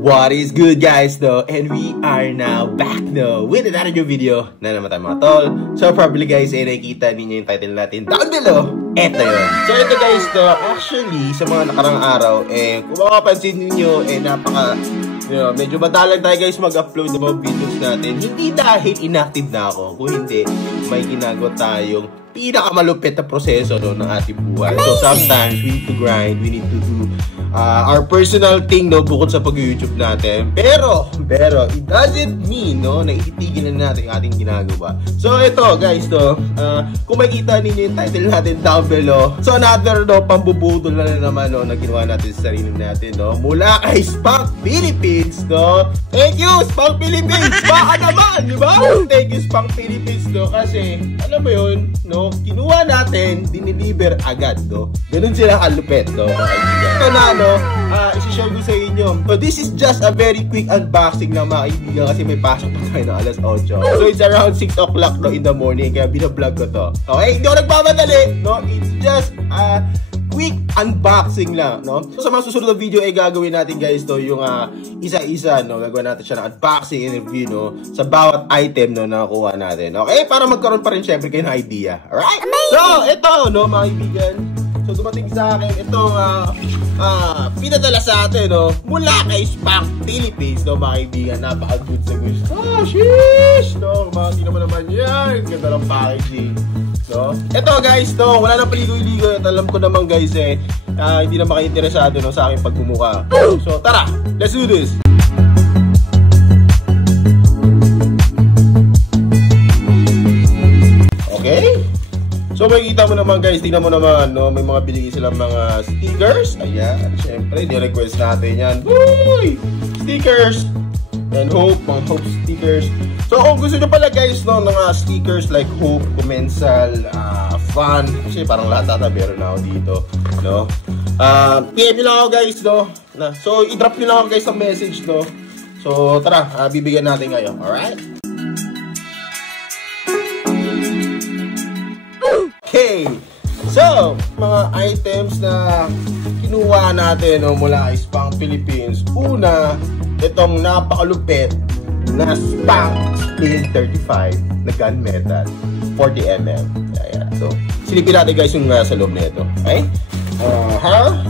What is good guys though, and we are now back though with another new video na naman tayo mga tol. So probably guys nakikita ninyo yung title natin down below. Eto yun. So ito guys though, actually sa mga nakarang araw kung makapansin ninyo medyo madalang tayo guys mag-upload ng mga videos natin. Hindi dahil inactive na ako, kung hindi may ginagawa tayong pinakamalupit na proseso ng ating buhay. So sometimes we need to grind, we need to do our personal thing bukod sa pag-YouTube natin. Pero it doesn't mean na ititigil na natin ang ating ginagawa. So ito guys kung makikita ninyo yung title natin down below. So another pambubudol na naman na ginawa natin sa sarili natin mula kay Spunk Philippines Thank you Spunk Philippines! Baka naman, di ba? Thank you Spunk Philippines kasi alam mo yun, kinuha natin, diniliver agad Ganun sila kalupet mga kaibigan. Ito na isi-share ko sa inyo. So this is just a very quick unboxing na mga kaibigan kasi may pasok pa tayo na alas 8. So it's around 6 o'clock in the morning kaya binablog ko to. Okay, hindi ako nagmamadali. It's just a quick unboxing lang. So sa mga susunod na video gagawin natin guys yung isa-isa gagawin natin siya ng unboxing and review sa bawat item na nakuha natin. Okay, para magkaroon pa rin syempre kayo ng idea. Alright? Amazing! So ito mga kaibigan. So dumating sa akin itong pinadala sa atin mula kay Spunk Philippines mga kaibigan. Napaka-good sa gusto. Sheesh! Kumati naman yan. Ganda ng packaging. Ito guys wala nang paligoy-ligoy. Alam ko naman guys hindi na maka-interesado sa aking pagmumukha. So tara, let's do this! Okay? So makikita mo naman guys, tingnan mo naman may mga binigay silang mga stickers. Ayan, syempre, ni-request natin yan. Uy! Stickers! And Hope, mga Hope stickers. So kung gusto nyo pala guys ng mga stickers like Hope, Commensal, Fun, kasi parang lahat ata meron na ako dito. PM nyo lang ako guys So i-drop nyo lang ako guys ang message So tara, bibigyan natin ngayon. Alright? Okay, so mga items na kinuha natin mula kay Spunk Philippines. Una, itong napakalupit na Spunk Steel 35 na gunmetal 40mm. Ayan. So silipin natin guys yung sa loob na ito. Okay?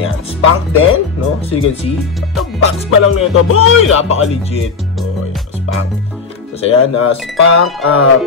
Yan, Spunk din, so you can see itong box pa lang nito, boy, napaka-legit. So ayan, Spunk. So ayan, Spunk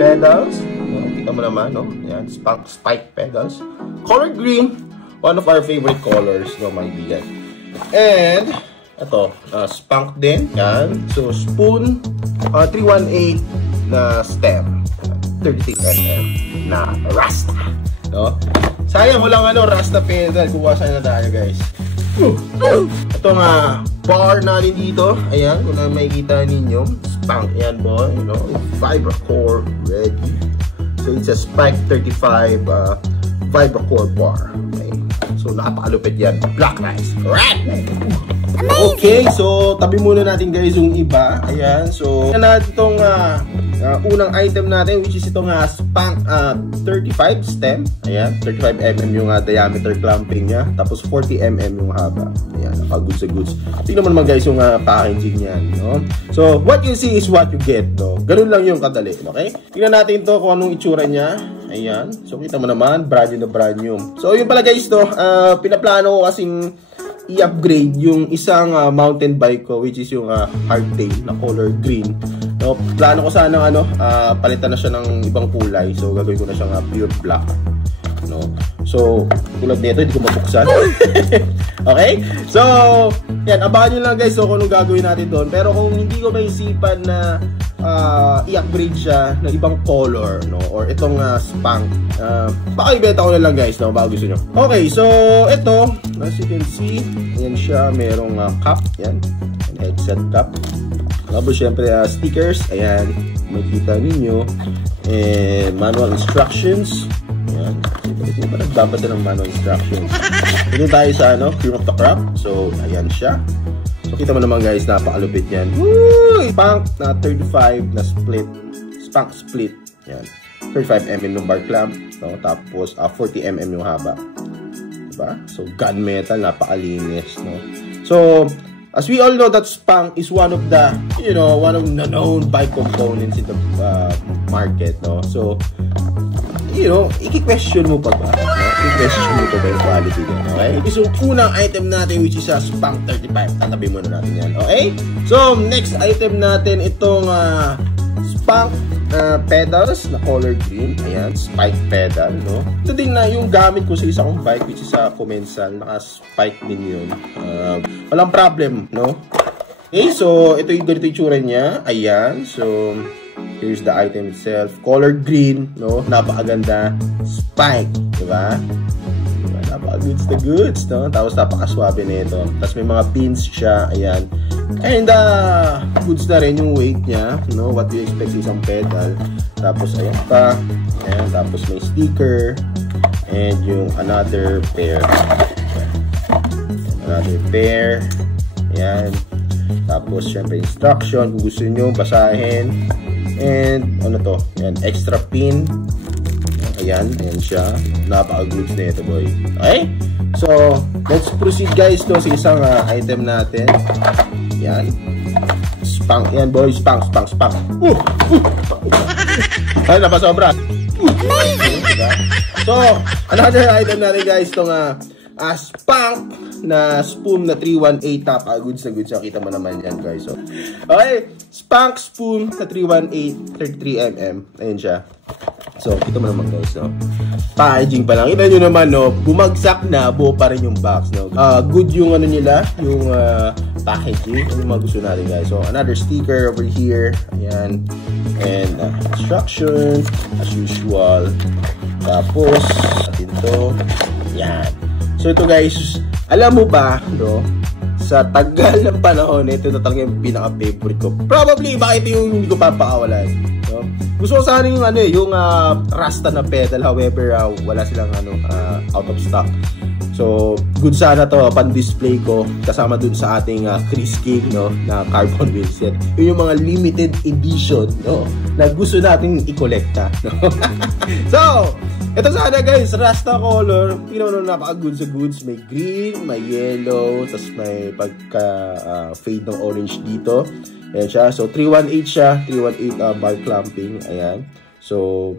pedals. Kita mo naman, yan, Spunk spike pedals. Color green, one of our favorite colors, mga kaibigan. And, ito, Spunk din, yan. So, spoon, 318 na stem, 36mm na Rasta, Sayang, walang Rasta pedal. Kuha sana tayo, guys. Ito nga, bar natin dito. Ayan, kung na makikita ninyo. Spunk, yan, boy, Vibra-Core ready. So it's a Spike 35 Vibra-Core bar. Okay. So napakalupit yan. Black rice. Alright! Okay, so tabi muna natin guys yung iba. Ayan. So yan natin itong unang item natin, which is itong Spunk 35 stem. Ayan. 35mm yung diameter clamping niya. Tapos 40mm yung haba. Ayan. Naka-goods sa goods. Tingnan mo naman guys yung packaging niyan. So what you see is what you get. Ganun lang yung kadali. Okay? Tingnan natin to kung anong itsura niya. Ayan. So kita mo naman, brand new. So yun pala guys pinaplano ko kasing i-upgrade yung isang mountain bike ko, which is yung hardtail na color green. Plano ko sana palitan na siya ng ibang kulay. So gagawin ko na siyang pure black. So tulad nito hindi ko mabuksan. Okay? So yan, abangan nyo lang guys kung anong gagawin natin doon. Pero kung hindi ko maisipan na i-upgrade siya ng ibang color or itong Spunk, baka ibenta ko na lang guys baka gusto nyo. Okay, so ito as you can see, yan siya, merong cap, yan, headset cap. Tapos syempre stickers, ayan, makikita ninyo, and manual instructions. Ayan, hindi ba nagbabasa ng manual instructions? Dito tayo sa cream of the crop. So ayan siya. So kita mo naman guys, napakalupit yan. Woo! Spunk na 35 na split. Spunk split. Yan. 35mm yung bar clamp. Tapos 40mm yung haba. Diba? So gunmetal, napakalinis. So as we all know that Spank is one of the, one of the known bike components in the market, no? So, i-question mo pa ba? I-question mo pa ba yung quality niya, okay? So, unang item natin, which is a Spank 35. Tatabi muna natin yan, okay? So, next item natin, itong Spank pedals na color green. Ayan, spike pedal, no? Ito din na yung gamit ko sa isa kong bike, which is a Commensal. Naka-spike din yun. Walang problem, no? Okay, so, ito yung ganito yung tsura niya. Ayan, so, here's the item itself. Color green, no? Napakaganda. Spike, diba? Napaka-goods na goods, no? Tapos napaka-swabe na ito. Tapos may mga pins siya. Ayan. And goods na rin yung weight niya, no? What do you expect sa isang pedal. Tapos ayan pa. Ayan. Tapos may sticker. And yung another pair. Another pair. Ayan. Tapos syempre instruction kung gusto nyo basahin. And ano to? Ayan. Extra pin. Ayan. Ayan siya. Napaka-goods na ito, boy. Okay? So, let's proceed guys to sa isang item natin. Yan. Spank. Yan boy. Spank. Ay, napasobra. So, another item natin guys. Itong Spank na spoon na 318. Goods na goods. Kita mo naman yan guys. So, okay. Spank spoon na 318. 33mm. Ayan siya. So, kita mo naman guys, no? Packaging pa lang. Kita nyo naman, no? Bumagsak na, buo pa rin yung box, no? Good yung ano nila, yung packaging. Ano yung mga gusto natin, guys? So, another sticker over here. Ayan. And instructions, as usual. Tapos, atin to. Ayan. So, ito guys, alam mo ba, no? Sa tagal ng panahon, ito na talaga yung pinaka-favorite ko. Probably, bakit yung hindi ko papakawalan, no? Gusto ko sana yung yung Rasta na pedal, however wala silang out of stock. So good sana to pan-display ko kasama dun sa ating Chris King, no, na carbon wheelset. Yun yung mga limited edition, no, na gusto nating i-collecta, no? So ito sana guys, Rasta color, napaka-good sa goods. May green, may yellow, tapos may pagka-fade ng orange dito. Ayan siya. So, 318 siya. 318 bar clamping. Ayan. So,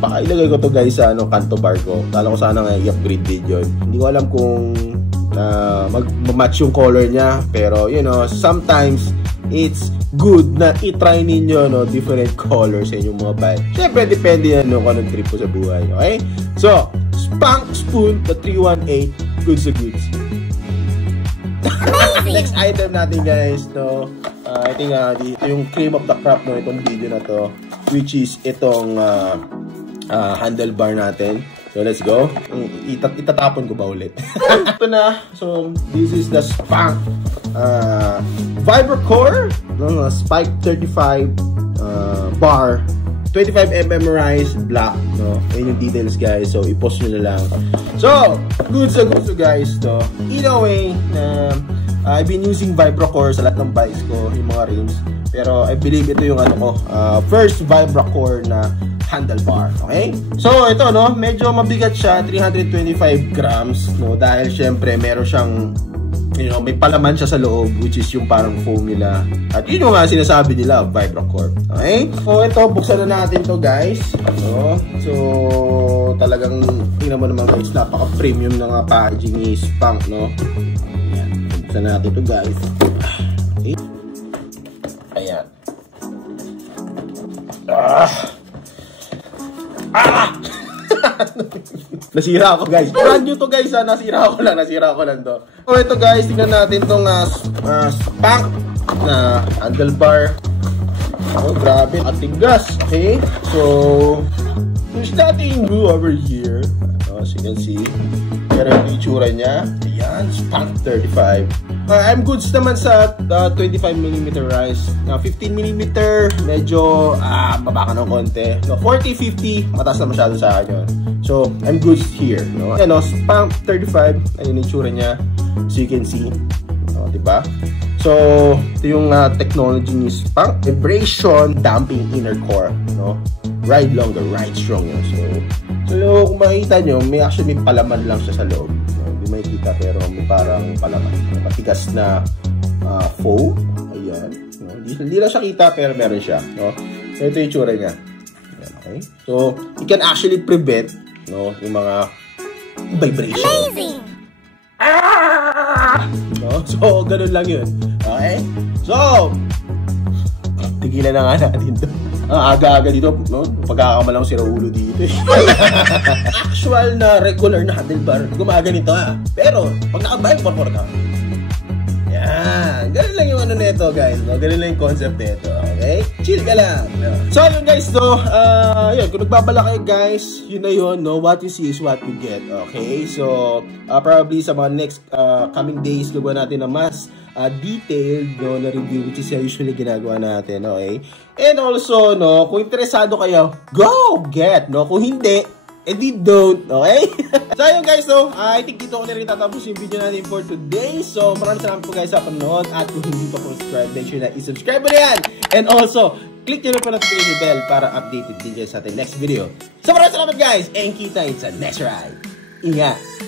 baka ilagay ko to guys sa kanto bar ko. Kala ko sana i-upgrade din yun. Hindi ko alam kung mag-match yung color niya. Pero, sometimes it's good na i-try ninyo, no, different colors sa inyong mga bike. Siyempre, depende yan, kung anong trip po sa buhay. Okay? So, Spank spoon, the 318. Goods to goods. Next item natin guys, no? I think ito yung cream of the crop, no, itong video na to, which is itong handlebar natin. So let's go. Itatapon ko ba ulit? Ito na. So this is the Spank Vibrocore, no, Spike 35 bar, 25mm rise black, no. Ayun yung details guys. So i-post nyo na lang. So good so guys, no. In a way I've been using Vibrocore sa lahat ng bikes ko, yung mga rims. Pero I believe ito yung first Vibrocore na handlebar. Okay? So ito, no, medyo mabigat siya, 325 grams, no, dahil syempre meron siyang may palaman siya sa loob, which is yung parang foam nila. At yun yung sinasabi nila, Vibrocore. Okay? So ito, buksan na natin to guys. So talagang tingnan mo naman guys, napaka-premium na packaging ni Spank, no. Buksan natin ito guys. Okay. Ayan. Nasira ako guys. Brand new to guys, nasira ko lang to. So ito guys, tingnan natin tong Spank na handlebar. Oh, grabe, atigas. Okay. So there's nothing new over here. As you can see, pero yung itsura niya, ayan, Spank 35. I'm goods naman sa 25mm rise. 15mm, medyo baba ka ng konti. 40-50, mataas na masyado sa akin yun. So, I'm goods here. No? Ayan, Spank 35, ayun yung itsura niya. So, you can see. Diba? So, ito yung technology ni Spank. Vibration, damping inner core. No? Ride longer, ride strong yun. So kung makikita nyo, may palaman lang siya sa loob. Hindi makikita pero may parang palaman. Matigas na foam. Ayan. No? Hindi lang siya kita, pero meron siya. No? So, ito yung tsura niya. Ayan, okay? So, you can actually prevent, no, yung mga vibration. Amazing! No? So, ganun lang yun. Okay? So, tigilan na nga natin to. Aga-aga dito, no? Pagkakamalang si Raulo dito. Actual na regular na handlebar, gumaganito Pero, pag nakabayang porpor ka, yan. Ganun lang yung ano nito, guys. No? Ganun lang yung concept nito. Okay? Chill ka lang. No? So, yun guys, no? Yun, kung nagbabala kayo, guys, yun na yun, no? What you see is what you get. Okay? So, probably sa mga next coming days, gagawa natin na mas detailed, no, na review, which is usually ginagawa natin, okay? And also, no, kung interesado kayo, go get, no? Kung hindi, edi don't, okay? So, ayun guys, no, I think dito ko na rin tatapos yung video natin for today. So, maraming salamat po guys sa panonood. At kung hindi pa po subscribe, make sure na i-subscribe mo na yan. And also, click nyo rin po notification bell para updated din kayo sa ating next video. So, maraming salamat guys, and kita sa next ride. Ingat!